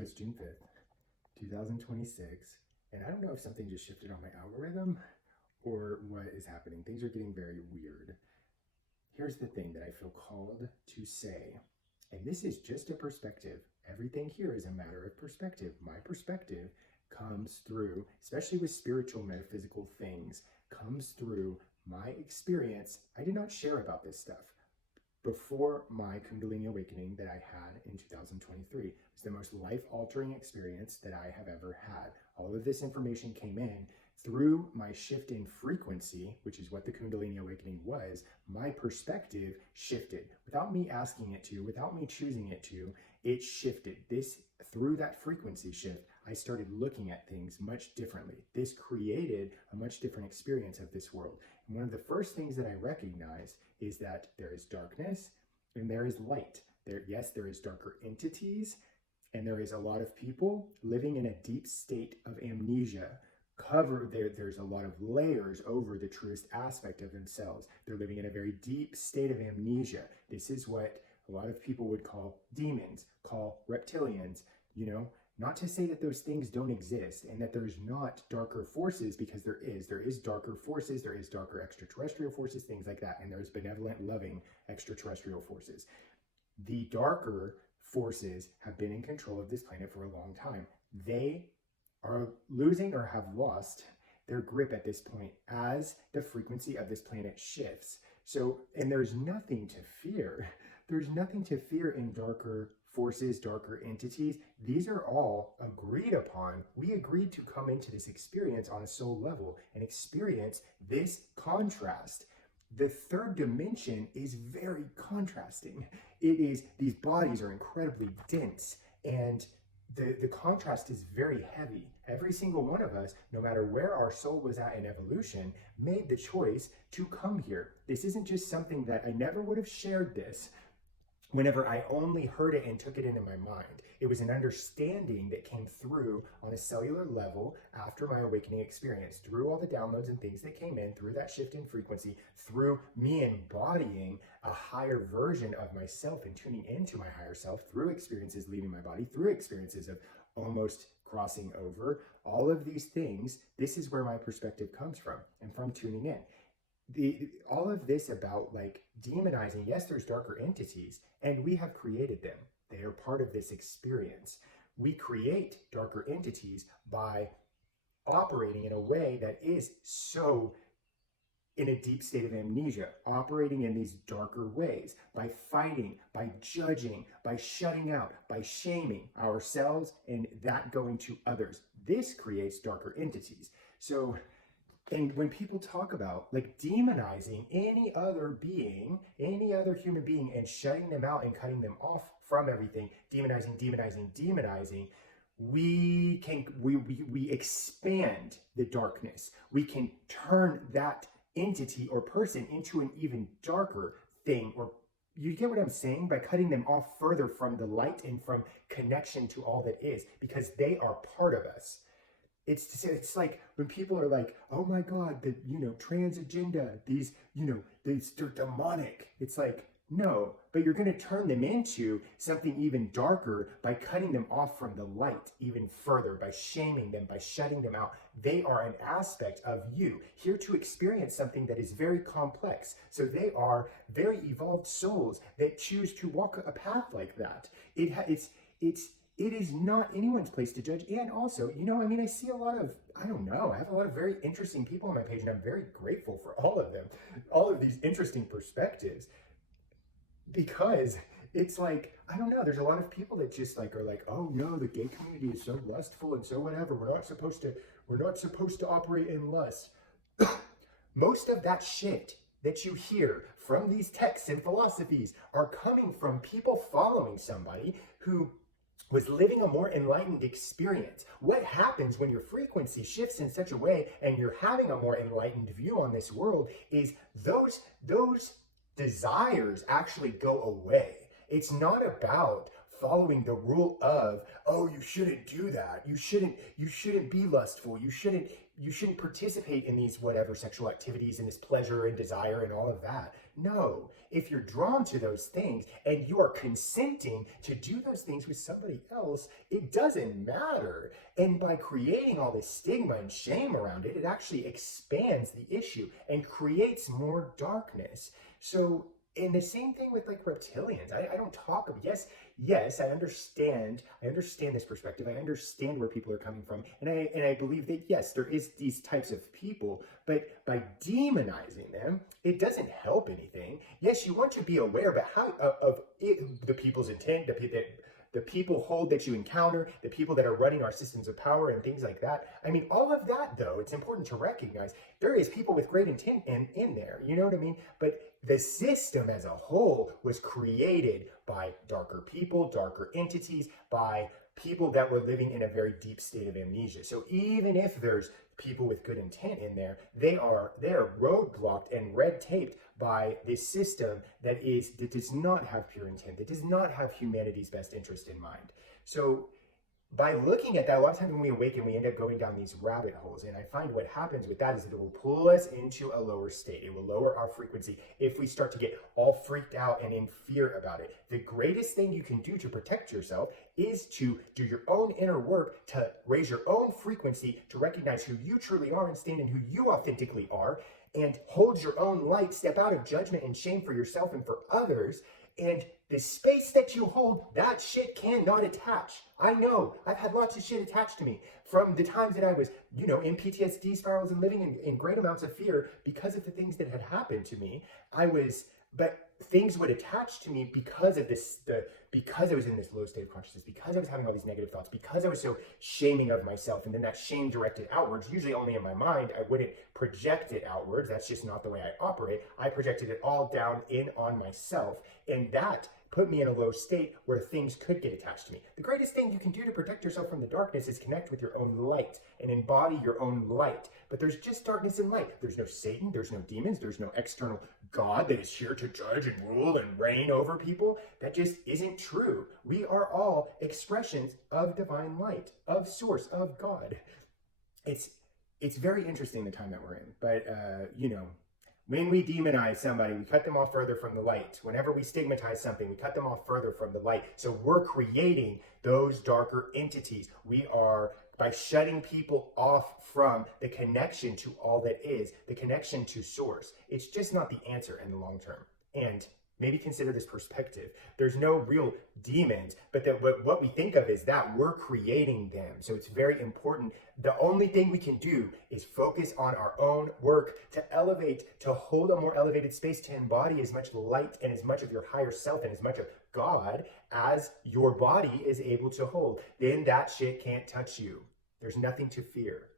So it's June 5th, 2026, and I don't know if something just shifted on my algorithm or what is happening. Things are getting very weird. Here's the thing that I feel called to say, and this is just a perspective. Everything here is a matter of perspective. My perspective comes through, especially with spiritual, metaphysical things, comes through my experience. I did not share about this stuff before my Kundalini awakening that I had in 2023. It was the most life-altering experience that I have ever had. All of this information came in through my shift in frequency, which is what the Kundalini awakening was. My perspective shifted without me asking it to, without me choosing it to. It shifted. Through that frequency shift, I started looking at things much differently. This created a much different experience of this world. And one of the first things that I recognized is that there is darkness and there is light. Yes, there is darker entities, and there is a lot of people living in a deep state of amnesia. There's a lot of layers over the truest aspect of themselves. They're living in a very deep state of amnesia. This is what a lot of people would call demons, call reptilians, not to say that those things don't exist and that there's not darker forces, because there is darker forces, there is darker extraterrestrial forces, things like that. And there's benevolent, loving extraterrestrial forces. The darker forces have been in control of this planet for a long time. They are losing or have lost their grip at this point as the frequency of this planet shifts. And there's nothing to fear. There's nothing to fear in darker forces, darker entities. These are all agreed upon. We agreed to come into this experience on a soul level and experience this contrast. The third dimension is very contrasting. These bodies are incredibly dense, and the contrast is very heavy. Every single one of us, no matter where our soul was at in evolution, made the choice to come here. This isn't just something that I never would have shared this whenever I only heard it and took it into my mind. It was an understanding that came through on a cellular level after my awakening experience, through all the downloads and things that came in, through that shift in frequency, through me embodying a higher version of myself and tuning into my higher self, through experiences leaving my body, through experiences of almost crossing over. All of these things, this is where my perspective comes from, and from tuning in. All of this about demonizing, yes, there's darker entities, and we have created them. They are part of this experience. We create darker entities by operating in a way that is so in a deep state of amnesia, operating in these darker ways, by fighting, by judging, by shutting out, by shaming ourselves, and that going to others. This creates darker entities. And when people talk about demonizing any other being, any other human being, and shutting them out and cutting them off from everything, demonizing, we expand the darkness. We can turn that entity or person into an even darker thing. Or you get what I'm saying? By cutting them off further from the light and from connection to all that is, because they are part of us. It's like when people are like, oh my God, the trans agenda, they're demonic. It's like, no, but you're going to turn them into something even darker by cutting them off from the light even further, by shaming them, by shutting them out. They are an aspect of you, here to experience something that is very complex. So they are very evolved souls that choose to walk a path like that. It is not anyone's place to judge. And also, I see a lot of, I have a lot of very interesting people on my page, and I'm very grateful for all of them, all of these interesting perspectives, because it's there's a lot of people that just are like, oh no, the gay community is so lustful and so whatever. We're not supposed to operate in lust. Most of that shit that you hear from these texts and philosophies are coming from people following somebody who was living a more enlightened experience. What happens when your frequency shifts in such a way and you're having a more enlightened view on this world is those desires actually go away. It's not about following the rule of, oh, you shouldn't do that. You shouldn't be lustful. You shouldn't participate in these whatever sexual activities and this pleasure and desire and all of that. No. If you're drawn to those things and you are consenting to do those things with somebody else, it doesn't matter. And by creating all this stigma and shame around it, it actually expands the issue and creates more darkness. So, and the same thing with like reptilians. I don't talk of, yes, I understand this perspective. I understand where people are coming from. And I believe that yes, there is these types of people, but by demonizing them, it doesn't help anything. Yes, you want to be aware, but how of it, the people's intent, the people hold that you encounter, the people that are running our systems of power and things like that. I mean, all of that, though, it's important to recognize there is people with great intent in there. You know what I mean? But the system as a whole was created by darker people, darker entities, by people that were living in a very deep state of amnesia. So even if there's people with good intent in there, they're roadblocked and red taped by this system that does not have pure intent, that does not have humanity's best interest in mind. So by looking at that, a lot of times when we awaken, we end up going down these rabbit holes. And I find what happens with that is that it will pull us into a lower state. It will lower our frequency if we start to get all freaked out and in fear about it. The greatest thing you can do to protect yourself is to do your own inner work, to raise your own frequency, to recognize who you truly are and stand in who you authentically are, and hold your own light, step out of judgment and shame for yourself and for others. And the space that you hold, that shit cannot attach. I know, I've had lots of shit attached to me from the times that I was, in PTSD spirals and living in great amounts of fear because of the things that had happened to me. But things would attach to me because of because I was in this low state of consciousness, because I was having all these negative thoughts, because I was so shaming of myself, and then that shame directed outwards, usually only in my mind. I wouldn't project it outwards. That's just not the way I operate. I projected it all down in on myself, and that put me in a low state where things could get attached to me. The greatest thing you can do to protect yourself from the darkness is connect with your own light and embody your own light. But there's just darkness and light. There's no Satan, there's no demons, there's no external God that is here to judge and rule and reign over people. That just isn't true. We are all expressions of divine light, of source, of God. It's very interesting the time that we're in, but when we demonize somebody, we cut them off further from the light. Whenever we stigmatize something, we cut them off further from the light. So we're creating those darker entities. We are, by shutting people off from the connection to all that is, the connection to source. It's just not the answer in the long term. And maybe consider this perspective. There's no real demons, but what we think of is that we're creating them. So it's very important. The only thing we can do is focus on our own work to elevate, to hold a more elevated space, to embody as much light and as much of your higher self and as much of God as your body is able to hold. Then that shit can't touch you. There's nothing to fear.